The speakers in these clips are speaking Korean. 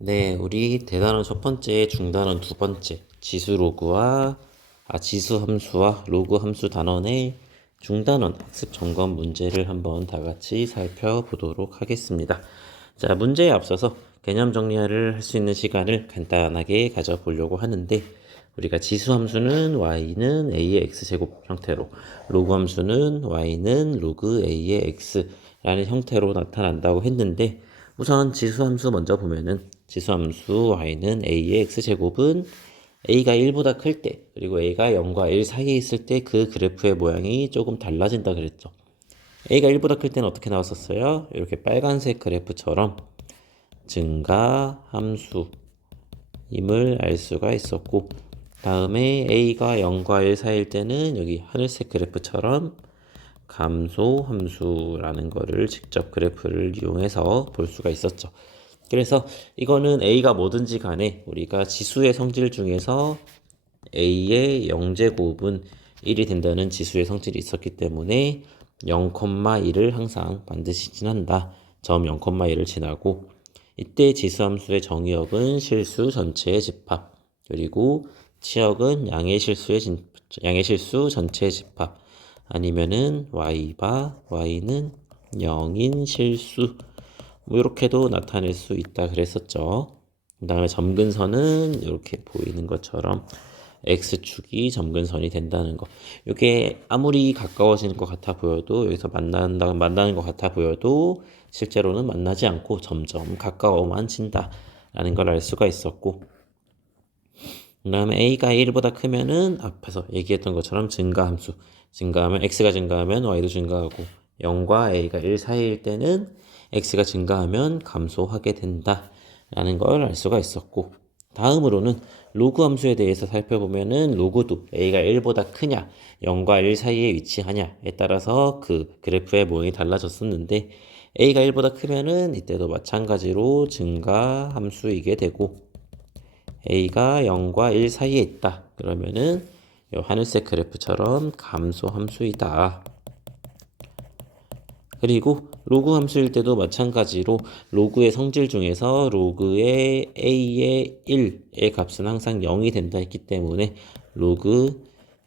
네, 우리 대단원 첫 번째, 중단원 두 번째, 지수 함수와 로그 함수 단원의 중단원 학습 점검 문제를 한번 다 같이 살펴보도록 하겠습니다. 자, 문제에 앞서서 개념 정리를 할 수 있는 시간을 간단하게 가져보려고 하는데, 우리가 지수 함수는 y는 a의 x제곱 형태로, 로그 함수는 y는 로그 a의 x라는 형태로 나타난다고 했는데, 우선 지수함수 먼저 보면은 지수함수 y는 a의 x제곱은 a가 1보다 클 때, 그리고 a가 0과 1 사이에 있을 때 그 그래프의 모양이 조금 달라진다 그랬죠. a가 1보다 클 때는 어떻게 나왔었어요? 이렇게 빨간색 그래프처럼 증가 함수임을 알 수가 있었고, 다음에 a가 0과 1 사이일 때는 여기 하늘색 그래프처럼 감소 함수라는 거를 직접 그래프를 이용해서 볼 수가 있었죠. 그래서 이거는 a가 뭐든지 간에 우리가 지수의 성질 중에서 a의 0제곱은 1이 된다는 지수의 성질이 있었기 때문에 0,1을 항상 반드시 지난다. 점 0,1을 지나고, 이때 지수함수의 정의역은 실수 전체의 집합, 그리고 치역은 양의 실수 전체의 집합, 아니면은 y는 0인 실수, 뭐 이렇게도 나타낼 수 있다 그랬었죠. 그 다음에 점근선은 이렇게 보이는 것처럼 x축이 점근선이 된다는 거. 이게 아무리 가까워지는 것 같아 보여도, 여기서 만나는 것 같아 보여도 실제로는 만나지 않고 점점 가까워만 진다라는 걸 알 수가 있었고, 그 다음에 a가 1보다 크면은 앞에서 얘기했던 것처럼 증가함수, 증가하면 x가 증가하면 y도 증가하고, 0과 a가 1 사이일 때는 x가 증가하면 감소하게 된다 라는 걸 알 수가 있었고, 다음으로는 로그 함수에 대해서 살펴보면은 로그도 a가 1보다 크냐 0과 1 사이에 위치하냐에 따라서 그 그래프의 모양이 달라졌었는데, a가 1보다 크면은 이때도 마찬가지로 증가 함수이게 되고, a가 0과 1 사이에 있다 그러면은 이 하늘색 그래프처럼 감소 함수이다. 그리고 로그 함수일 때도 마찬가지로 로그의 성질 중에서 로그의 a의 1의 값은 항상 0이 된다 했기 때문에 로그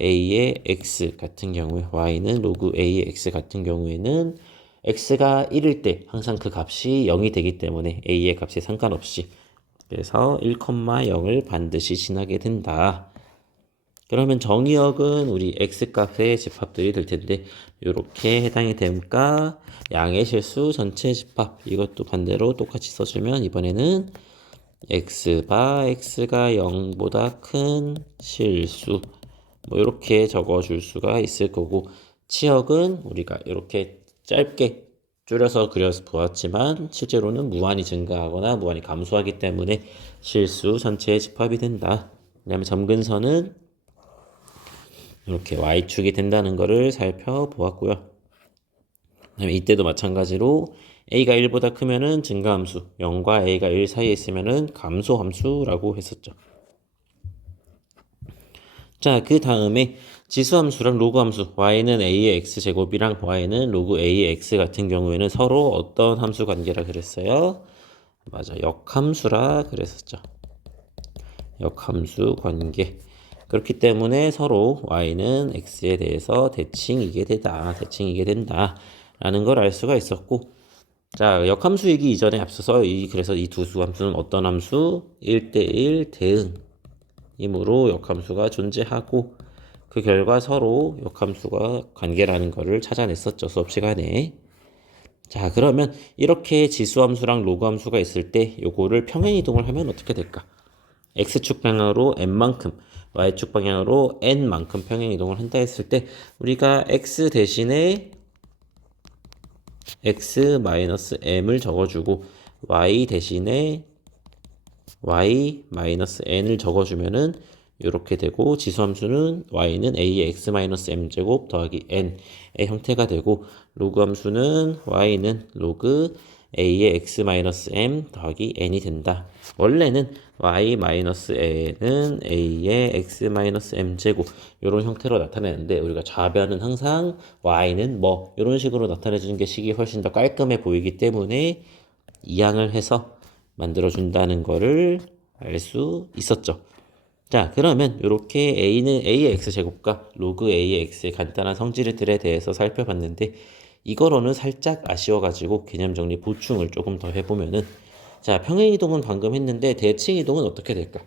a의 x 같은 경우에, y는 로그 a의 x 같은 경우에는 x가 1일 때 항상 그 값이 0이 되기 때문에 a의 값에 상관없이, 그래서 1,0을 반드시 지나게 된다. 그러면 정의역은 우리 x값의 집합들이 될 텐데, 이렇게 해당이 되니까 양의 실수 전체 집합, 이것도 반대로 똑같이 써주면 이번에는 x가 0보다 큰 실수, 뭐 이렇게 적어줄 수가 있을 거고, 치역은 우리가 이렇게 짧게 줄여서 그려서 보았지만 실제로는 무한히 증가하거나 무한히 감소하기 때문에 실수 전체의 집합이 된다. 그 다음에 점근선은 이렇게 y축이 된다는 것을 살펴보았고요. 그다음에 이때도 마찬가지로 a가 1보다 크면은 증가함수, 0과 a가 1 사이에 있으면은 감소함수라고 했었죠. 자, 그 다음에 지수함수랑 로그함수, y는 a의 x제곱이랑 y는 로그 a의 x 같은 경우에는 서로 어떤 함수 관계라 그랬어요? 맞아, 역함수라 그랬었죠. 역함수 관계. 그렇기 때문에 서로 y는 x에 대해서 대칭이게 된다 라는 걸 알 수가 있었고, 자, 역함수이기 이전에 앞서서 그래서 이 두 수함수는 어떤 함수? 1대1 대응이므로 역함수가 존재하고, 그 결과 서로 역함수가 관계라는 것을 찾아냈었죠, 수업 시간에. 자, 그러면 이렇게 지수함수랑 로그함수가 있을 때 요거를 평행이동을 하면 어떻게 될까? x축 방향으로 n만큼, y축 방향으로 n만큼 평행이동을 한다 했을 때 우리가 x 대신에 x-m을 적어주고 y 대신에 y-n을 적어주면은 이렇게 되고, 지수함수는 y는 a의 x-m제곱 더하기 n의 형태가 되고, 로그 함수는 y는 로그 a의 x-m 더하기 n이 된다. 원래는 y-n은 a의 x-m제곱 이런 형태로 나타내는데, 우리가 좌변은 항상 y는 뭐 이런 식으로 나타내주는 게 식이 훨씬 더 깔끔해 보이기 때문에 이항을 해서 만들어준다는 거를 알 수 있었죠. 자, 그러면 이렇게 a는 a의 x제곱과 로그 a의 x의 간단한 성질들에 대해서 살펴봤는데 이거로는 살짝 아쉬워가지고 개념 정리 보충을 조금 더 해보면은 자, 평행이동은 방금 했는데 대칭이동은 어떻게 될까?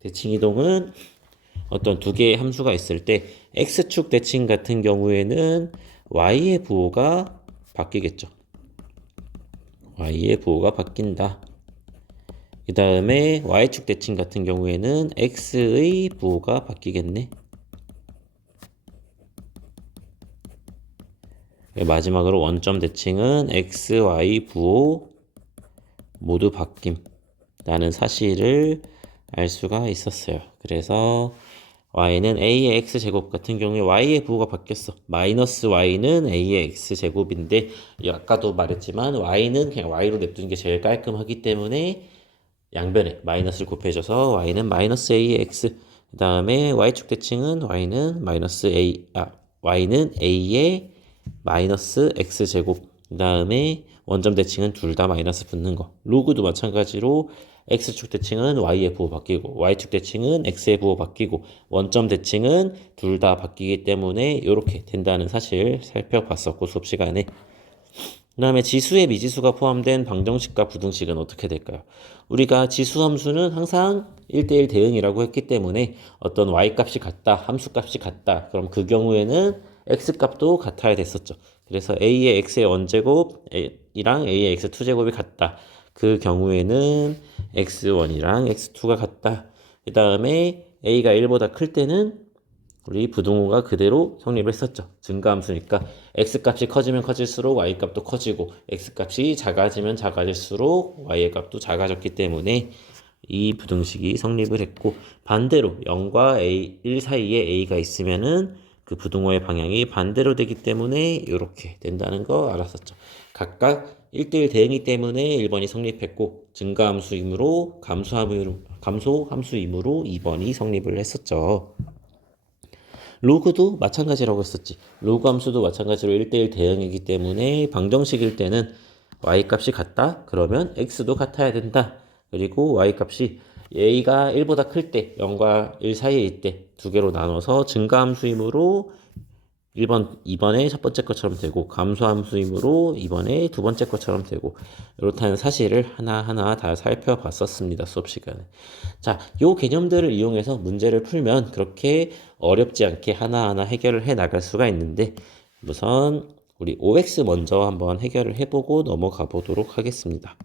대칭이동은 어떤 두 개의 함수가 있을 때 x축 대칭 같은 경우에는 y의 부호가 바뀌겠죠. y의 부호가 바뀐다. 그 다음에 y축 대칭 같은 경우에는 x의 부호가 바뀌겠네. 마지막으로 원점 대칭은 x, y 부호 모두 바뀜 라는 사실을 알 수가 있었어요. 그래서 y는 a의 x제곱 같은 경우에 y의 부호가 바뀌었어. 마이너스 y는 a의 x제곱인데 아까도 말했지만 y는 그냥 y로 냅두는 게 제일 깔끔하기 때문에 양변에 마이너스를 곱해줘서 y는 마이너스 a의 x. 그 다음에 y축 대칭은 y는 a의 마이너스 x제곱. 그 다음에 원점 대칭은 둘 다 마이너스 붙는 거. 로그도 마찬가지로 x축 대칭은 y의 부호 바뀌고 y축 대칭은 x의 부호 바뀌고 원점 대칭은 둘 다 바뀌기 때문에 이렇게 된다는 사실 살펴봤었고 수업 시간에. 그 다음에 지수에 미지수가 포함된 방정식과 부등식은 어떻게 될까요? 우리가 지수 함수는 항상 1대1 대응이라고 했기 때문에 어떤 y값이 같다, 함수값이 같다. 그럼 그 경우에는 x값도 같아야 됐었죠. 그래서 a의 x의 원제곱이랑 a의 x 2제곱이 같다. 그 경우에는 x1이랑 x2가 같다. 그 다음에 a가 1보다 클 때는 우리 부등호가 그대로 성립을 했었죠. 증가함수니까 x값이 커지면 커질수록 y값도 커지고 x값이 작아지면 작아질수록 y의 값도 작아졌기 때문에 이 부등식이 성립을 했고 반대로 0과 1 사이에 a가 있으면은 그 부등호의 방향이 반대로 되기 때문에 이렇게 된다는 거 알았었죠. 각각 1대1 대응이기 때문에 1번이 성립했고 증가함수이므로 감소함수이므로 2번이 성립을 했었죠. 로그도 마찬가지라고 했었지. 로그 함수도 마찬가지로 1대1 대응이기 때문에 방정식일 때는 y값이 같다? 그러면 x도 같아야 된다. 그리고 y값이 a가 1보다 클 때, 0과 1 사이에 있을 때 두 개로 나눠서 증가함수이므로 1번, 2번의 첫 번째 것처럼 되고 감소함수이므로 2번의 두 번째 것처럼 되고 이렇다는 사실을 하나하나 다 살펴봤었습니다. 수업 시간에. 자, 요 개념들을 이용해서 문제를 풀면 그렇게 어렵지 않게 하나하나 해결을 해 나갈 수가 있는데 우선 우리 OX 먼저 한번 해결을 해보고 넘어가 보도록 하겠습니다.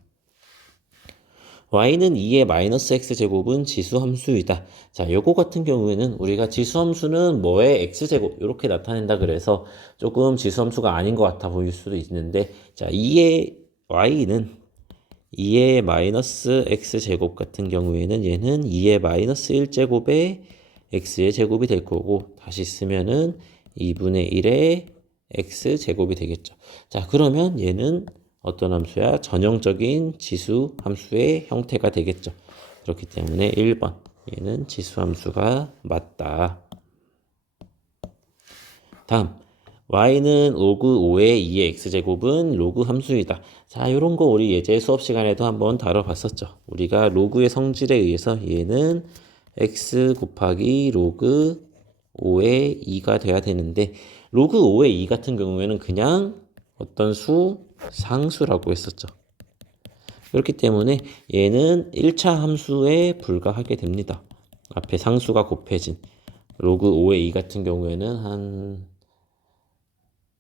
y는 2의 마이너스 x제곱은 지수함수이다. 자, 요거 같은 경우에는 우리가 지수함수는 뭐의 x제곱 이렇게 나타낸다 그래서 조금 지수함수가 아닌 것 같아 보일 수도 있는데 자, 2의 y는 2의 마이너스 x제곱 같은 경우에는 얘는 2의 마이너스 1제곱의 x의 제곱이 될 거고 다시 쓰면은 2분의 1의 x제곱이 되겠죠. 자, 그러면 얘는 어떤 함수야? 전형적인 지수 함수의 형태가 되겠죠. 그렇기 때문에 1번 얘는 지수 함수가 맞다. 다음 y는 로그 5의 2의 x제곱은 로그 함수이다. 자, 요런 거 우리 예제 수업 시간에도 한번 다뤄봤었죠. 우리가 로그의 성질에 의해서 얘는 x 곱하기 로그 5의 2가 돼야 되는데 로그 5의 2 같은 경우에는 그냥 어떤 상수라고 했었죠. 그렇기 때문에 얘는 1차 함수에 불과하게 됩니다. 앞에 상수가 곱해진 로그 5의 2 같은 경우에는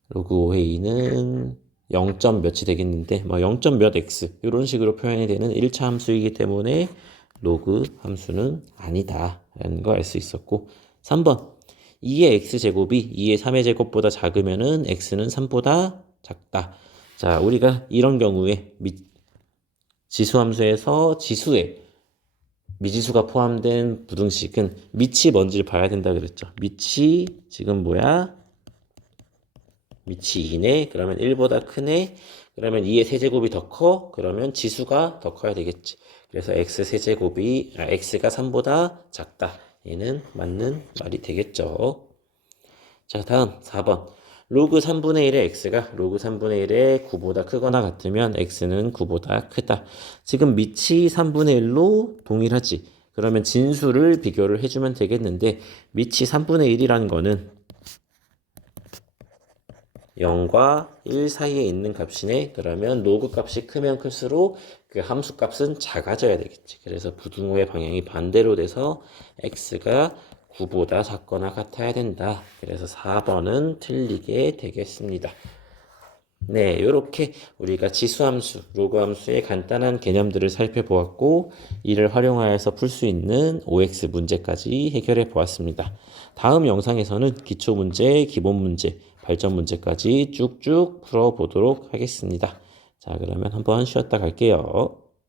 로그 5의 2는 0점 몇이 되겠는데 0점 몇 x 이런 식으로 표현이 되는 1차 함수이기 때문에 로그 함수는 아니다 라는 거 알 수 있었고 3번 2의 x제곱이 2의 3의 제곱보다 작으면은 x는 3보다 작다. 자, 우리가 이런 경우에 지수함수에서 지수에 미지수가 포함된 부등식은 밑이 뭔지를 봐야 된다 그랬죠. 밑이 지금 뭐야? 밑이 2네. 그러면 1보다 크네. 그러면 2의 세제곱이 더 커. 그러면 지수가 더 커야 되겠지. 그래서 x가 3보다 작다. 얘는 맞는 말이 되겠죠. 자, 다음 4번. 로그 3분의 1의 x가 로그 3분의 1의 9보다 크거나 같으면 x는 9보다 크다. 지금 밑이 3분의 1로 동일하지. 그러면 진수를 비교를 해주면 되겠는데 밑이 3분의 1이라는 거는 0과 1 사이에 있는 값이네. 그러면 로그 값이 크면 클수록 그 함수 값은 작아져야 되겠지. 그래서 부등호의 방향이 반대로 돼서 x가 9보다 작거나 같아야 된다. 그래서 4번은 틀리게 되겠습니다. 네, 이렇게 우리가 지수함수, 로그 함수의 간단한 개념들을 살펴보았고 이를 활용하여서 풀 수 있는 OX 문제까지 해결해 보았습니다. 다음 영상에서는 기초 문제, 기본 문제, 발전 문제까지 쭉쭉 풀어보도록 하겠습니다. 자, 그러면 한번 쉬었다 갈게요.